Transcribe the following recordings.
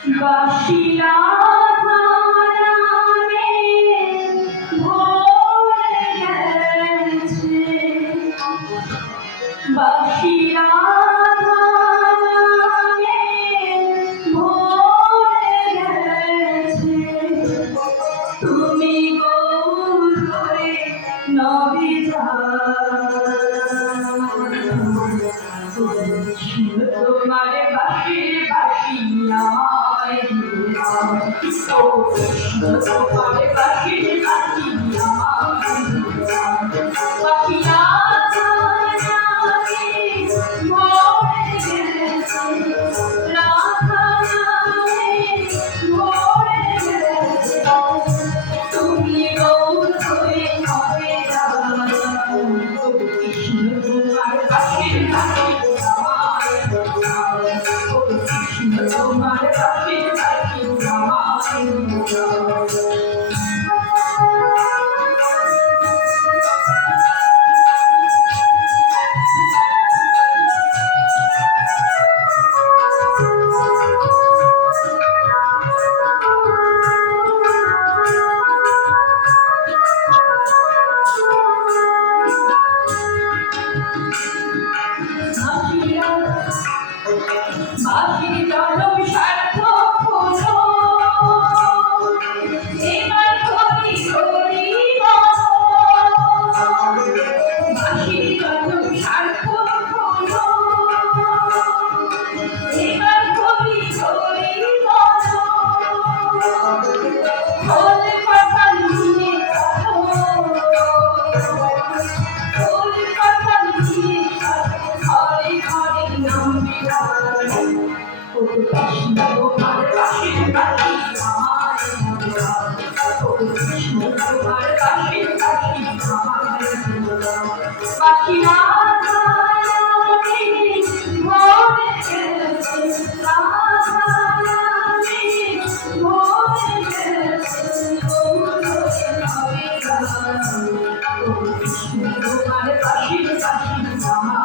বাসিয়া ধারামে ভরে গেছে, বাসিয়া ধারামে ভরে গেছে। তুমি গৌর হয়ে নবী তোমার বাঁশির বাঁশি আমায় তোমার বাঁশির বাঁশি আমায় বাঁশিয়া ধারামে ভরে গেছে, রাধা নামে ভরে গেছে। তুমি গৌর হয়ে নবে কৃষ্ণ তোমার বাঁশির বাঁশি আমায় কৃষ্ণ তোমার বাঁশির বাঁশি আমায়। বাঁশির জনম সার্থক হলো, এবার হরি হরি বলো। বাঁশির জনম সার্থক হলো, এবার হরি হরি বলো। খোল পাতাল নিয়ে চলো, খোল পাতাল নিয়ে ঘরে ঘরে নাম বিরাজ। কৃষ্ণ তোমার বাঁশির বাঁশি আমায় কৃষ্ণ তোমার বাঁশির বাঁশি আমায় বাঁশিয়া ধারামে ভরে গেছে, রাধা নামে ভরে গেছে। গৌর হয়ে নবে কৃষ্ণ তোমার বাঁশির বাঁশি আমায়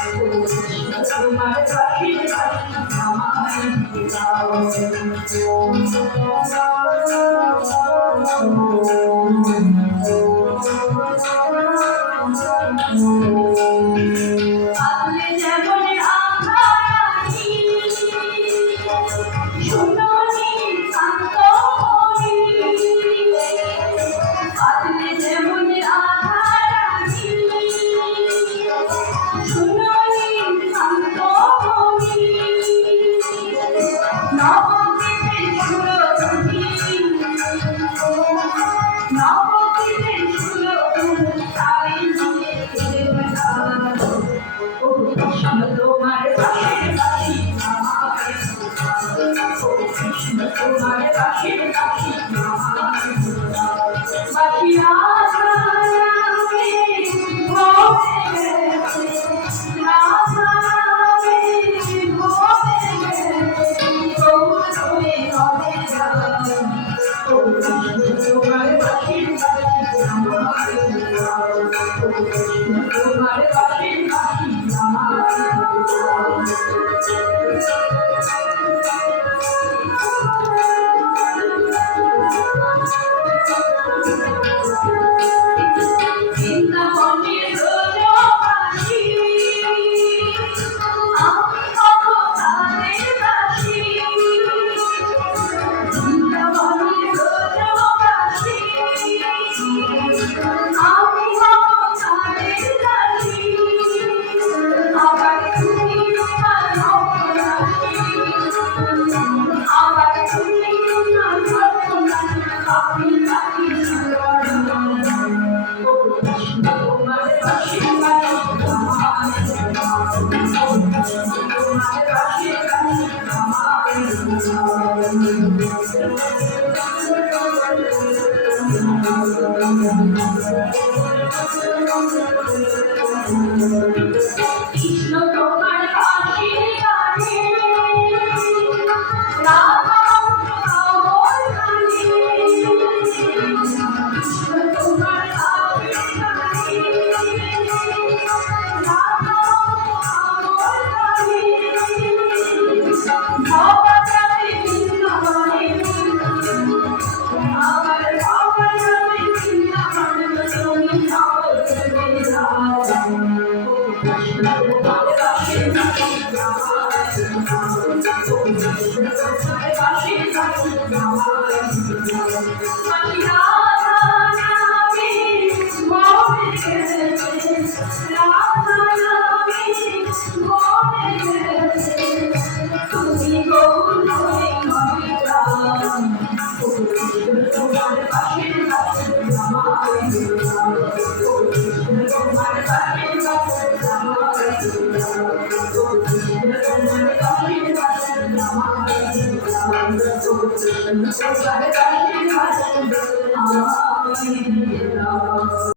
কৃষ্ণ তোমার বাঁশির বাঁশি আমায়। পাতলে যেমন আঁধারানি, শুনোনি শান্ত মনি। পাতলে যেমন আঁধারানি, শুনোনি শান্ত মনি। নবদ্বীপের সুরধুনী, নবদ্বীপের সুরধুনী তাই নিয়ে বেড়ায়। কৃষ্ণ তোমার বাঁশির বাঁশি আমায় কৃষ্ণ তোমার বাঁশির বাঁশি আমায় বাঁশিয়া ধারামে ভরে গেছে, রাধা নামে ভরে গেছে। গৌর হয়ে নবে কৃষ্ণ তোমার বাঁশির বাঁশি আমায় কৃষ্ণ তোমার বাঁশির বাঁশি আমায়। বৃন্দাবনের ব্রজবাসী, আমি হব তাদের দাসী। বৃন্দাবনের ব্রজবাসী, আমি হব তাদের দাসী। আবার তুমি তোমার ভবনাসী, আবার তুমি তোমার ভবনাসী। আমি তাকে কৃষ্ণ তোমার বাঁশির বাঁশি আমায় কৃষ্ণ তোমার বাঁশির বাঁশি আমায়। কৃষ্ণ তোমার বাঁশির গানে রাধা আমার গানে, কৃষ্ণ তোমার বাঁশির গানে রাধা আমার গানে। ভবা Thank you.